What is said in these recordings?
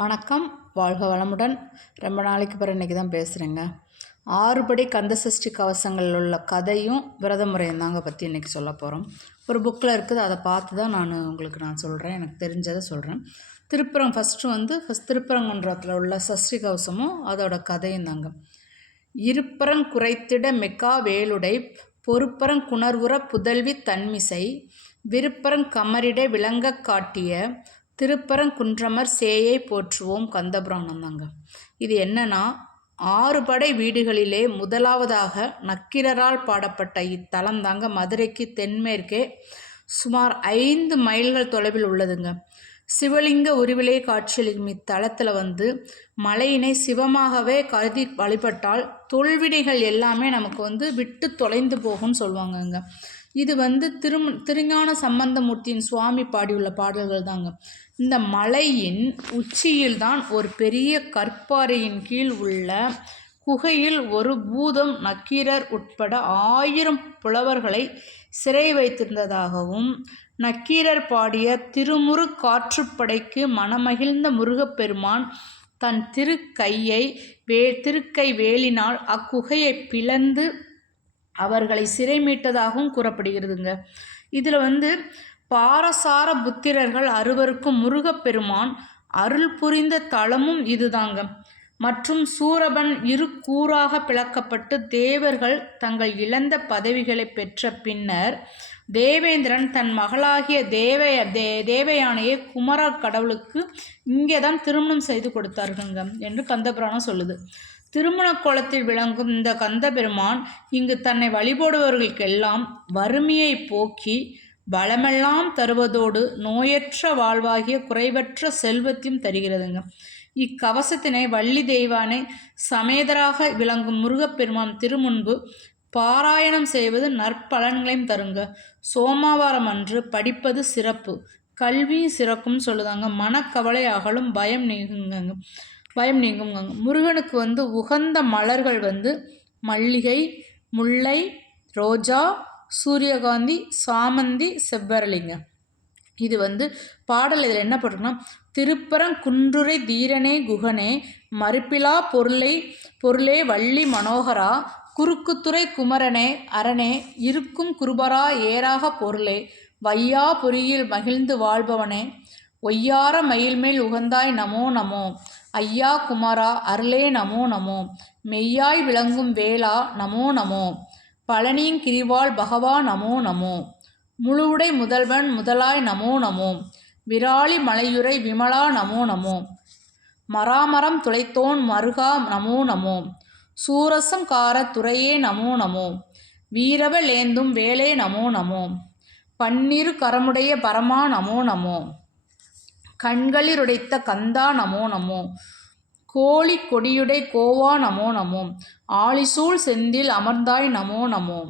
வணக்கம், வாழ்க வளமுடன். ரொம்ப நாளைக்கு பிறகு இன்றைக்கி தான் பேசுகிறேங்க. 6 படி கந்தசஷ்டி கவசங்கள் உள்ள கதையும் விரத முறையும் தாங்க பற்றி இன்றைக்கி சொல்ல போகிறோம். ஒரு புக்கில் இருக்குது, அதை பார்த்து தான் நான் சொல்கிறேன், எனக்கு தெரிஞ்சதை சொல்கிறேன். திருப்பரங்குன்றத்தில் உள்ள சஷ்டி கவசமும் அதோட கதையும் தாங்க. இருப்பரங் குறைத்திட மெக்கா வேலுடை பொறுப்பரங் குணர்வுற புதல்வி தன்மிசை விருப்பரங் கமரிட விளங்க காட்டிய திருப்பரங்குன்றமர் சேயை போற்றுவோம் கந்தபுராணம் தாங்க. இது என்னன்னா, 6 படை வீடுகளிலே முதலாவதாக நக்கீரரால் பாடப்பட்ட இத்தலம் தாங்க மதுரைக்கு தென்மேற்கே சுமார் 5 மைல்கள் தொலைவில் உள்ளதுங்க. சிவலிங்க உருவிலே காட்சியளிக்கும் இத்தலத்தில் மலையினை சிவமாகவே கருதி வழிபட்டால் தொல்வினைகள் எல்லாமே நமக்கு விட்டு தொலைந்து போகும்னு சொல்லுவாங்கங்க. இது திருஞான சம்பந்தமூர்த்தியின் சுவாமி பாடியுள்ள பாடல்கள் தாங்க. இந்த மலையின் உச்சியில் தான் ஒரு பெரிய கற்பாறையின் கீழ் உள்ள குகையில் ஒரு பூதம் நக்கீரர் உட்பட 1000 புலவர்களை சிறை வைத்திருந்ததாகவும், நக்கீரர் பாடிய திருமுரு காற்றுப்படைக்கு மனமகிழ்ந்த முருகப்பெருமான் தன் திருக்கை வேலினால் அக்குகையை பிளந்து அவர்களை சிறை மீட்டதாகவும் கூறப்படுகிறதுங்க. இதில் பாரசார புத்திரர்கள் 6வருக்கும் முருகப்பெருமான் அருள் புரிந்த தலமும் இதுதாங்க. மற்றும் சூரபன் 2 கூறாக பிளக்கப்பட்டு தேவர்கள் தங்கள் இழந்த பதவிகளை பெற்ற பின்னர் தேவேந்திரன் தன் மகளாகிய தேவயானையை குமர கடவுளுக்கு இங்கே தான் திருமணம் செய்து கொடுத்தார்கள்ங்க என்று கந்தபுராணம் சொல்லுது. திருமண கோலத்தில் விளங்கும் இந்த கந்தபெருமான் இங்கு தன்னை வழிபடுபவர்களுக்கெல்லாம் வறுமையை போக்கி பலமெல்லாம் தருவதோடு நோயற்ற வாழ்வாகிய குறைவற்ற செல்வத்தையும் தருகிறதுங்க. இக்கவசத்தினை வள்ளி தெய்வானை சமேதராக விளங்கும் முருகப்பெருமான் திருமுன்பு பாராயணம் செய்வது நற்பலன்களையும் தருங்க. சோமவாரம் அன்று படிப்பது சிறப்பு, கல்வியும் சிறக்கும்னு சொல்லுதாங்க. மனக்கவலை அகலும், பயம் நீங்குங்க. முருகனுக்கு உகந்த மலர்கள் மல்லிகை, முல்லை, ரோஜா, சூரியகாந்தி, சாமந்தி, செவ்வரளிங்க. இது பாடல் இதில் என்ன போட்டிருக்குன்னா, திருப்பரங்குன்றுரை தீரனே குகனே மறுப்பிலா பொருளே வள்ளி மனோகரா குறுக்குத்துறை குமரனே அரணே இருக்கும் குருபரா ஏராக பொருளே வையா பொறியில் மகிழ்ந்து வாழ்பவனே ஒய்யார மயில்மேல் உகந்தாய் நமோ நமோ ஐயா குமாரா அருளே நமோ நமோ மெய்யாய் விளங்கும் வேளா நமோ நமோ பழனியின் கிரிவாள் பகவா நமோ நமோ முழுவுடை முதல்வன் முதலாய் நமோ நமோ விராலி மலையுறை விமலா நமோ நமோ மராமரம் துளைத்தோன் மருகா நமோ நமோ சூரசங்கார துறையே நமோ நமோ வீரவலேந்தும் வேலே நமோ நமோ பன்னிரு கரமுடைய பரமா நமோ நமோ கண்களிருடைத்த கந்தா நமோ நமோ கோழி கொடியுடை கோவா நமோ நமோ ஆலிசூழ் செந்தில் அமர்ந்தாய் நமோ நமோ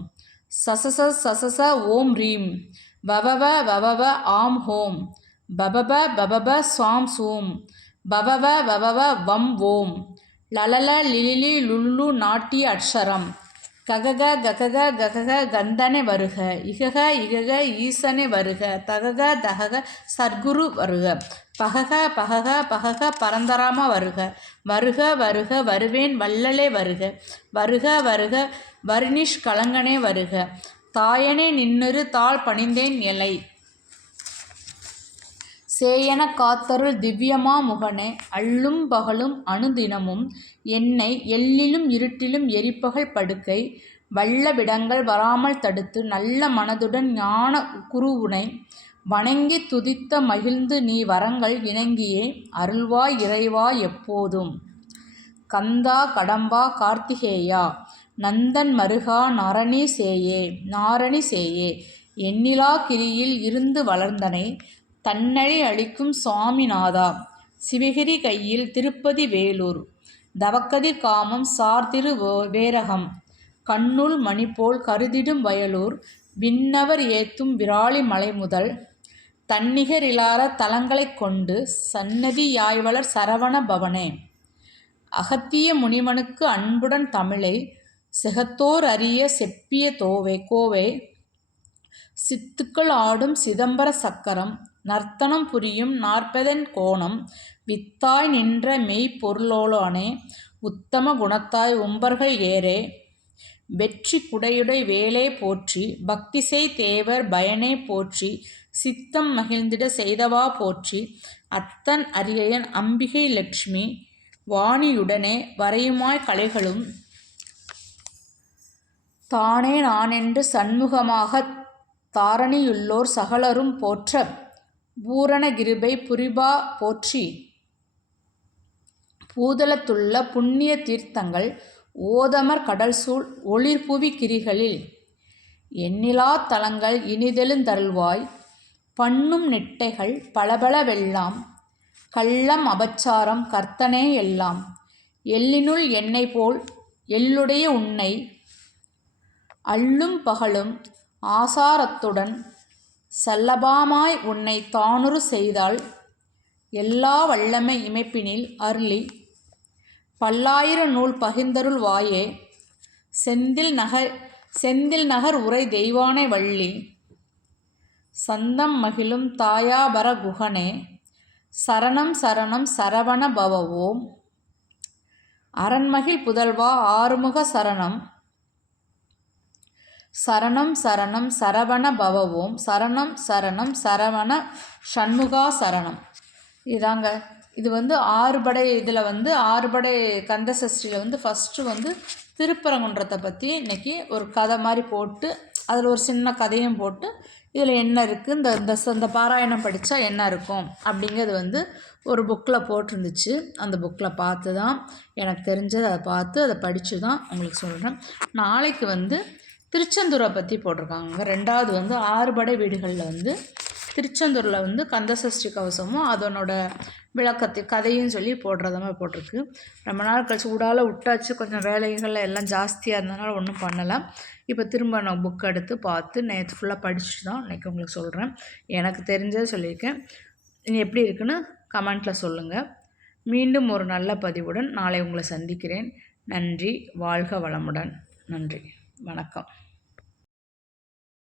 சசச ஓம் ரீம் வவவ ஆம் ஹோம் பபப சாம் சூம் பவவ வம் ஓம் லலல லிலிலி லுல்லு நாட்டிய அட்சரம் ககக கந்தனே வருக இகக ஈசனே வருக தகக சர்க்குரு வருக பகக பரந்தராம வருக வருவேன் வள்ளலே வருக வருணிஷ் கலங்கனே வருக தாயனே நின்னுரு தாழ் பணிந்தேன் எலை சேயன காத்தருள் திவ்யமா முகனே அள்ளும் பகலும் அணுதினமும் என்னை எல்லிலும் இருட்டிலும் எரிப்பகல் படுக்கை வல்ல விடங்கள் வராமல் தடுத்து நல்ல மனதுடன் ஞான குருவுனை வணங்கி துதித்த மகிழ்ந்து நீ வரங்கள் இணங்கியே அருள்வாய் இறைவா எப்போதும் கந்தா கடம்பா கார்த்திகேயா நந்தன் மருகா நாரணி சேயே எண்ணிலா கிரியில் இருந்து வளர்ந்தனை தன்னழி அளிக்கும் சுவாமிநாதா சிவகிரி கையில் திருப்பதி வேலூர் தவக்கதிர் காமம் சார்திரு வேரகம் கண்ணுள் மணிபோல் கருதிடும் வயலூர் விண்ணவர் ஏத்தும் விராலி மலை முதல் தன்னிகரிலார தலங்களைக் கொண்டு சன்னதி யாய்வளர் சரவண பவனே அகத்திய முனிவனுக்கு அன்புடன் தமிழை செகத்தோர் அறிய செப்பிய கோவே சித்துக்கள் ஆடும் சிதம்பர சக்கரம் நர்த்தனம் புரியும் நாற்பதன் கோணம் வித்தாய் நின்ற மெய்ப்பொருளோளானே உத்தம குணத்தாய் உம்பர்கள் ஏறே வெற்றி குடையுடை வேலே போற்றி பக்திசெய் தேவர் பயனே போற்றி சித்தம் மகிழ்ந்திட செய்தவா போற்றி அத்தன் அரியன் அம்பிகை லட்சுமி வாணியுடனே வரையுமாய் கலைகளும் தானே நானென்று சண்முகமாகத் தாரணியுள்ளோர் சகலரும் போற்ற பூரண கிருபை புரிபா போற்றி பூதலத்துள்ள புண்ணிய தீர்த்தங்கள் ஓதமர் கடல்சூழ் ஒளிர்புவி கிரிகளில் எண்ணிலா தலங்கள் இனிதெழுந்தருள்வாய் பண்ணும் நிட்டைகள் பலபல வெல்லாம் கள்ளம் அபச்சாரம் கர்த்தனே எல்லாம் எள்ளினுள் எண்ணெய் போல் எள்ளுடைய உன்னை அள்ளும் பகலும் ஆசாரத்துடன் சல்லபாமாய் உன்னை தானுறு செய்தால் எல்லா வல்லமை இமைப்பினில் அருளி பல்லாயிர நூல் பகிர்ந்தருள் வாயே செந்தில் நகர் உரை தெய்வானை வள்ளி சந்தம் மகிழும் தாயாபர குகனே சரணம் சரணம் சரவண பவவோம் அரண்மகிழ் புதல்வா ஆறுமுக சரணம் சரணம் சரணம் சரவண பவவோம் சரணம் சரணம் சரவண ஷண்முகா சரணம். இதாங்க இது வந்து ஆறுபடை இதில் வந்து ஆறுபடை கந்த சஷ்டியில் ஃபஸ்ட்டு திருப்பரங்குன்றத்தை பற்றி இன்றைக்கி ஒரு கதை மாதிரி போட்டு அதில் ஒரு சின்ன கதையும் போட்டு இதில் என்ன இருக்குது இந்த பாராயணம் படித்தா என்ன இருக்கும் அப்படிங்கிறது ஒரு புக்கில் போட்டிருந்துச்சு. அந்த புக்கில் பார்த்து தான் எனக்கு தெரிஞ்சதை அதை பார்த்து அதை படித்து தான் உங்களுக்கு சொல்கிறேன். நாளைக்கு திருச்செந்தூரை பற்றி போட்டிருக்காங்க. ரெண்டாவது ஆறுபடை வீடுகளில் திருச்செந்தூரில் கந்தசஷ்டி கவசமும் அதனோட கதையும் சொல்லி போடுறத மாதிரி போட்டிருக்கு. ரொம்ப நாள் கழிச்சு ஊடால விட்டாச்சு, கொஞ்சம் வேலைகள் எல்லாம் ஜாஸ்தியாக இருந்ததுனால ஒன்றும் பண்ணலை. இப்போ திரும்ப நான் புக் எடுத்து பார்த்து நேற்று ஃபுல்லாக படிச்சுட்டு தான் இன்றைக்கி உங்களுக்கு சொல்கிறேன். எனக்கு தெரிஞ்சதை சொல்லியிருக்கேன். இனி எப்படி இருக்குன்னு கமெண்ட்டில் சொல்லுங்கள். மீண்டும் ஒரு நல்ல பதிவுடன் நாளை உங்களை சந்திக்கிறேன். நன்றி. வாழ்க வளமுடன். நன்றி. வணக்கம்.